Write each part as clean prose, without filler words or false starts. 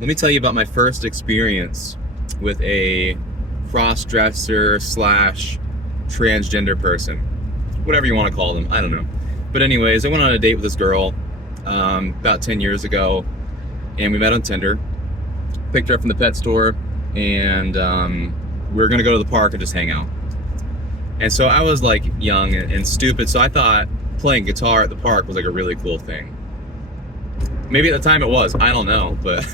Let me tell you about my first experience with a cross-dresser slash transgender person, whatever you want to call them. I don't know. But anyways, I went on a date with this girl about 10 years ago, and we met on Tinder. Picked her up from the pet store, and we were gonna go to the park and just hang out. And so I was like young and stupid, so I thought playing guitar at the park was like a really cool thing. Maybe at the time it was, I don't know, but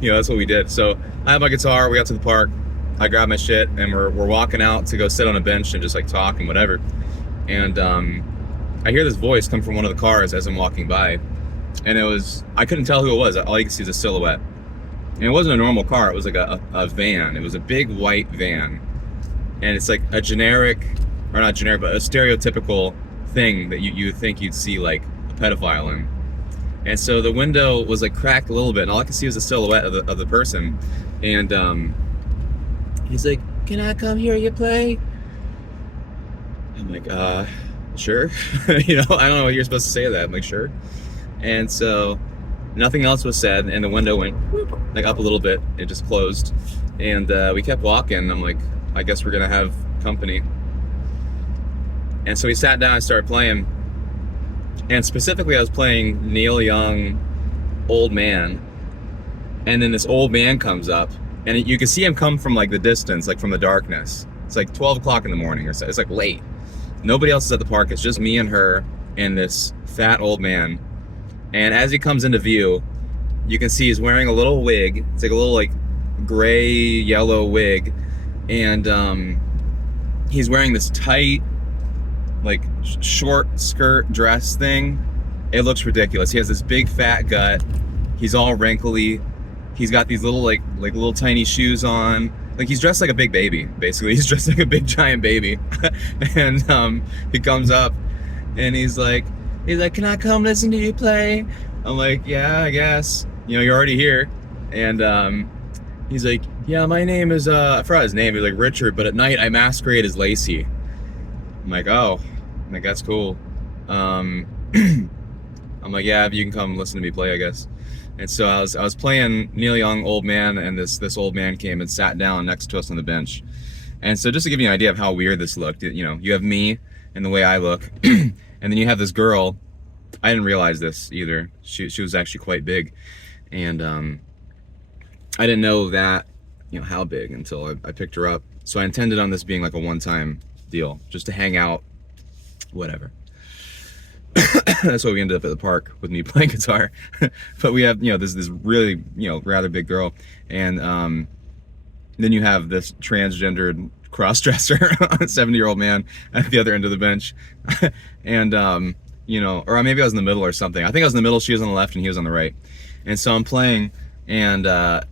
that's what we did. So I had my guitar, we got to the park, I grabbed my shit, and we're walking out to go sit on a bench and just like talk and whatever. And I hear this voice come from one of the cars as I'm walking by, and I couldn't tell who it was. All you could see is a silhouette. And it wasn't a normal car, it was like a van. It was a big white van. And it's like a generic, or not generic, but a stereotypical thing that you think you'd see like a pedophile in. And so the window was like cracked a little bit, and all I could see was the silhouette of the person. And he's like, "Can I come hear you play?" I'm like, sure. I don't know what you're supposed to say to that. I'm like, sure. And so nothing else was said, and the window went whoop, like up a little bit. It just closed, and we kept walking. I'm like, I guess we're gonna have company. And so we sat down and started playing. And specifically, I was playing Neil Young, Old Man. And then this old man comes up, and you can see him come from like the distance, like from the darkness. It's like 12 o'clock in the morning or so. It's like late. Nobody else is at the park. It's just me and her and this fat old man. And as he comes into view, you can see he's wearing a little wig. It's like a little like gray, yellow wig. And he's wearing this tight, like short skirt dress thing. It looks ridiculous. He has this big fat gut. He's all wrinkly. He's got these little like little tiny shoes on. Like he's dressed like a big baby, basically. He's dressed like a big giant baby. And he comes up and he's like, "Can I come listen to you play?" I'm like, "Yeah, I guess. You're already here." And he's like, "Yeah, my name is I forgot his name. He's like Richard, but at night I masquerade as Lacey." I'm like, "Oh," I'm like, "That's cool." I'm like, "Yeah, if you can come listen to me play, I guess." And so I was playing Neil Young, Old Man, and this old man came and sat down next to us on the bench. And so just to give you an idea of how weird this looked, you have me and the way I look, and then you have this girl. I didn't realize this either. She was actually quite big, and I didn't know that, how big until I picked her up. So I intended on this being like a one-time deal, just to hang out, whatever. That's why we ended up at the park with me playing guitar. But we have, this really, rather big girl, and then you have this transgendered cross-dresser, 70-year-old man at the other end of the bench. And or maybe I was in the middle or something. I think I was in the middle, she was on the left, and he was on the right. And so I'm playing, and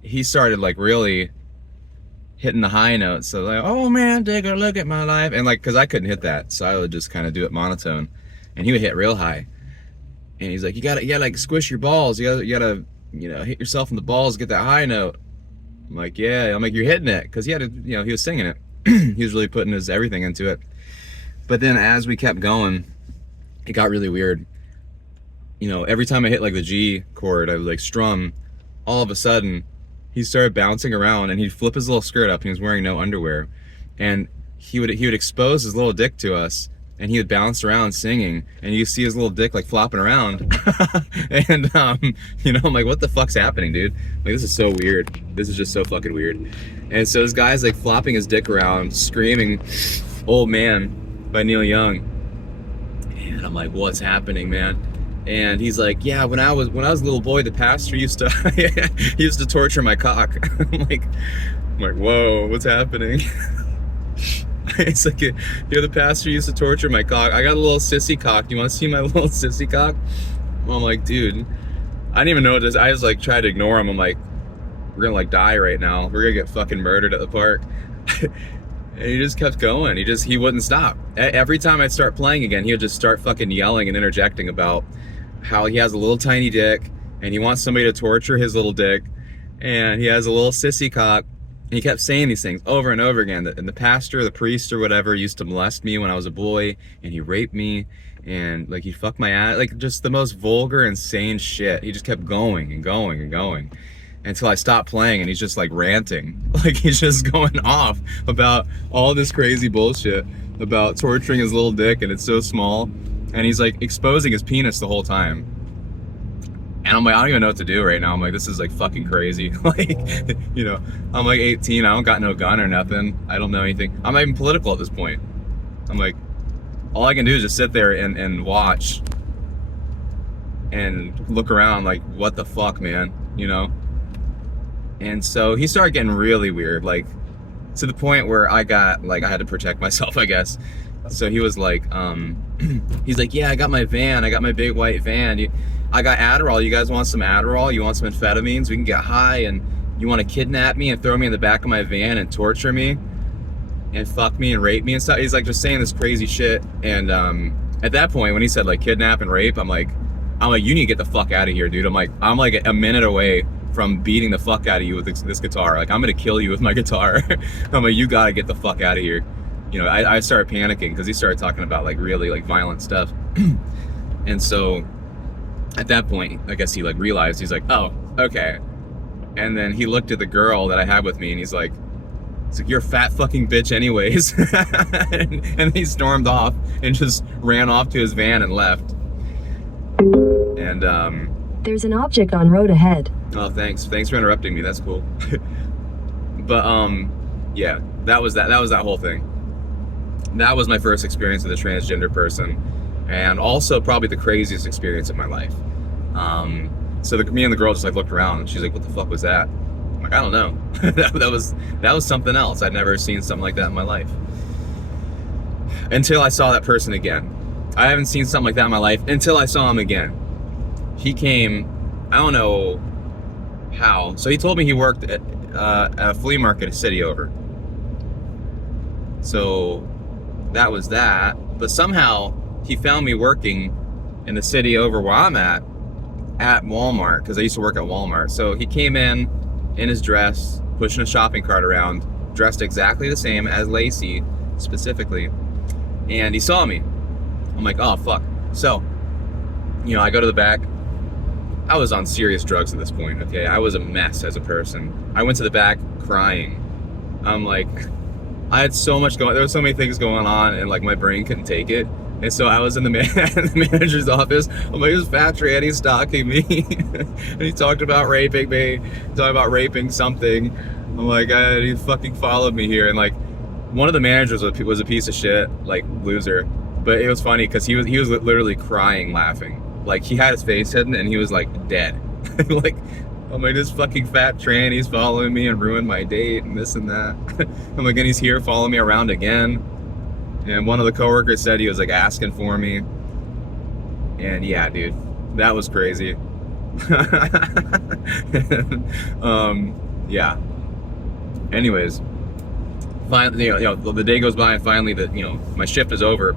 he started like really hitting the high notes. So like, "Oh man, take a look at my life," and like, because I couldn't hit that, so I would just kind of do it monotone, and he would hit real high. And he's like, you gotta like squish your balls, you gotta hit yourself in the balls, get that high note. I'm like, yeah. I'm like, you're hitting it, because he had to, he was singing it. He was really putting his everything into it. But then as we kept going, it got really weird. Every time I hit like the G chord, I would like strum, all of a sudden he started bouncing around, and he'd flip his little skirt up, and he was wearing no underwear, and he would expose his little dick to us, and he would bounce around singing, and you see his little dick like flopping around. And I'm like, what the fuck's happening, dude? Like, this is so weird. This is just so fucking weird. And so this guy's like flopping his dick around, screaming "Old Man" by Neil Young, and I'm like, what's happening, man? And he's like, yeah, when I was a little boy, the pastor used to he used to torture my cock. I'm like, whoa, what's happening? It's like, the pastor used to torture my cock. I got a little sissy cock. Do you want to see my little sissy cock? Well, I'm like, dude, I didn't even know this. I just like tried to ignore him. I'm like, we're gonna like die right now. We're gonna get fucking murdered at the park. And he just kept going. He wouldn't stop. Every time I'd start playing again, he would just start fucking yelling and interjecting about how he has a little tiny dick, and he wants somebody to torture his little dick, and he has a little sissy cock. And he kept saying these things over and over again. And the pastor, the priest or whatever, used to molest me when I was a boy, and he raped me, and like he fucked my ass, like just the most vulgar, insane shit. He just kept going and going and going. until I stopped playing, and he's just like ranting. Like he's just going off about all this crazy bullshit about torturing his little dick, and it's so small, and he's like exposing his penis the whole time. And I'm like, I don't even know what to do right now. I'm like, this is like fucking crazy. Like, you know, I'm like 18, I don't got no gun or nothing. I don't know anything. I'm not even political at this point. I'm like, all I can do is just sit there and watch and look around like, what the fuck, man, you know? And so he started getting really weird, like to the point where I got, like, I had to protect myself, I guess. So he was like, he's like, yeah, I got my van. I got my big white van. I got Adderall. You guys want some Adderall? You want some amphetamines? We can get high, and you want to kidnap me and throw me in the back of my van and torture me and fuck me and rape me and stuff. He's like just saying this crazy shit. And at that point, when he said like kidnap and rape, I'm like, you need to get the fuck out of here, dude. I'm like a minute away from beating the fuck out of you with this guitar. Like, I'm gonna kill you with my guitar. I'm like, you gotta get the fuck out of here. You know, I started panicking because he started talking about like really like violent stuff. And so at that point, I guess he like realized, he's like, oh, okay. And then he looked at the girl that I had with me, and he's like, you're a fat fucking bitch anyways. and he stormed off and just ran off to his van and left. And there's an object on road ahead. Oh, thanks for interrupting me. That's cool. But yeah, that was that whole thing. That was my first experience with a transgender person, and also probably the craziest experience of my life. So me and the girl just like looked around, and she's like, what the fuck was that? I'm like, I don't know. that was something else. I'd never seen something like that in my life until I saw that person again. I haven't seen something like that in my life until I saw him again. He came, I don't know how. So he told me he worked at a flea market a city over. So that was that. But somehow he found me working in the city over where I'm at Walmart, because I used to work at Walmart. So he came in his dress, pushing a shopping cart around, dressed exactly the same as Lacey specifically. And he saw me. I'm like, oh fuck. So, you know, I go to the back. I was on serious drugs at this point, okay? I was a mess as a person. I went to the back crying. I'm like, I had so much going, there were so many things going on, and like my brain couldn't take it. And so I was in the manager's office. I'm like, this fat tranny stalking me. And he talked about raping me, talking about raping something. I'm like, he fucking followed me here. And like, one of the managers was a piece of shit, like loser. But it was funny because he was literally crying, laughing. Like, he had his face hidden and he was like dead. Like, I'm like, this fucking fat tranny's following me and ruined my date and this and that. I'm like, and he's here following me around again. And one of the coworkers said he was like asking for me. And yeah, dude, that was crazy. Yeah. Anyways, finally, you know, the day goes by, and finally, my shift is over.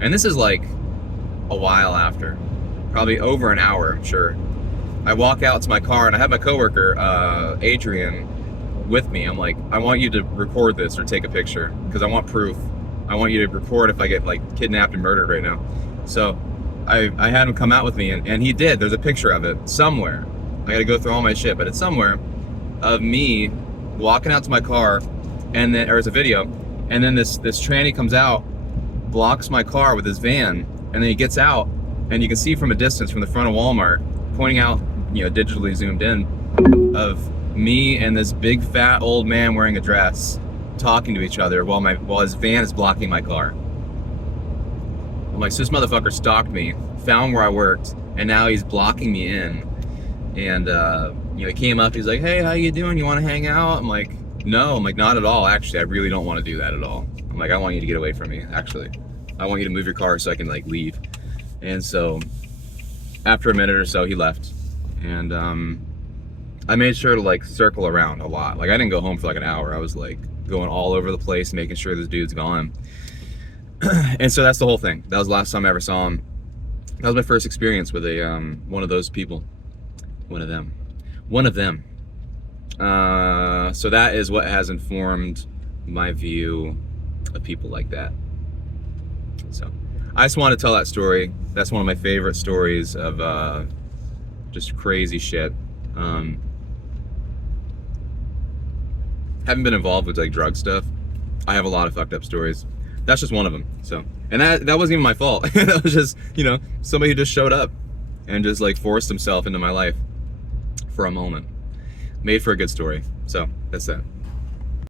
And this is like a while after, probably over an hour, I'm sure. I walk out to my car, and I have my coworker, Adrian, with me. I'm like, I want you to record this or take a picture, because I want proof. I want you to record if I get like kidnapped and murdered right now. So I had him come out with me, and he did. There's a picture of it somewhere. I gotta go through all my shit, but it's somewhere of me walking out to my car, and then there's a video, and then this tranny comes out, blocks my car with his van, and then he gets out, and you can see from a distance from the front of Walmart, pointing out, you know, digitally zoomed in, of me and this big fat old man wearing a dress talking to each other while his van is blocking my car. I'm like, so this motherfucker stalked me, found where I worked, and now he's blocking me in. And he came up, he's like, hey, how you doing? You want to hang out? I'm like, no. I'm like, not at all, actually. I really don't want to do that at all. I'm like, I want you to get away from me, actually. I want you to move your car so I can like leave. And so after a minute or so, he left. And I made sure to like circle around a lot. Like, I didn't go home for like an hour. I was like going all over the place, making sure this dude's gone. And so that's the whole thing. That was the last time I ever saw him. That was my first experience with a one of those people. One of them. So that is what has informed my view of people like that. So I just want to tell that story. That's one of my favorite stories of just crazy shit. haven't been involved with like drug stuff. I have a lot of fucked up stories. That's just one of them. So, and that wasn't even my fault. That was just, you know, somebody who just showed up and just like forced himself into my life for a moment. Made for a good story. So that's that.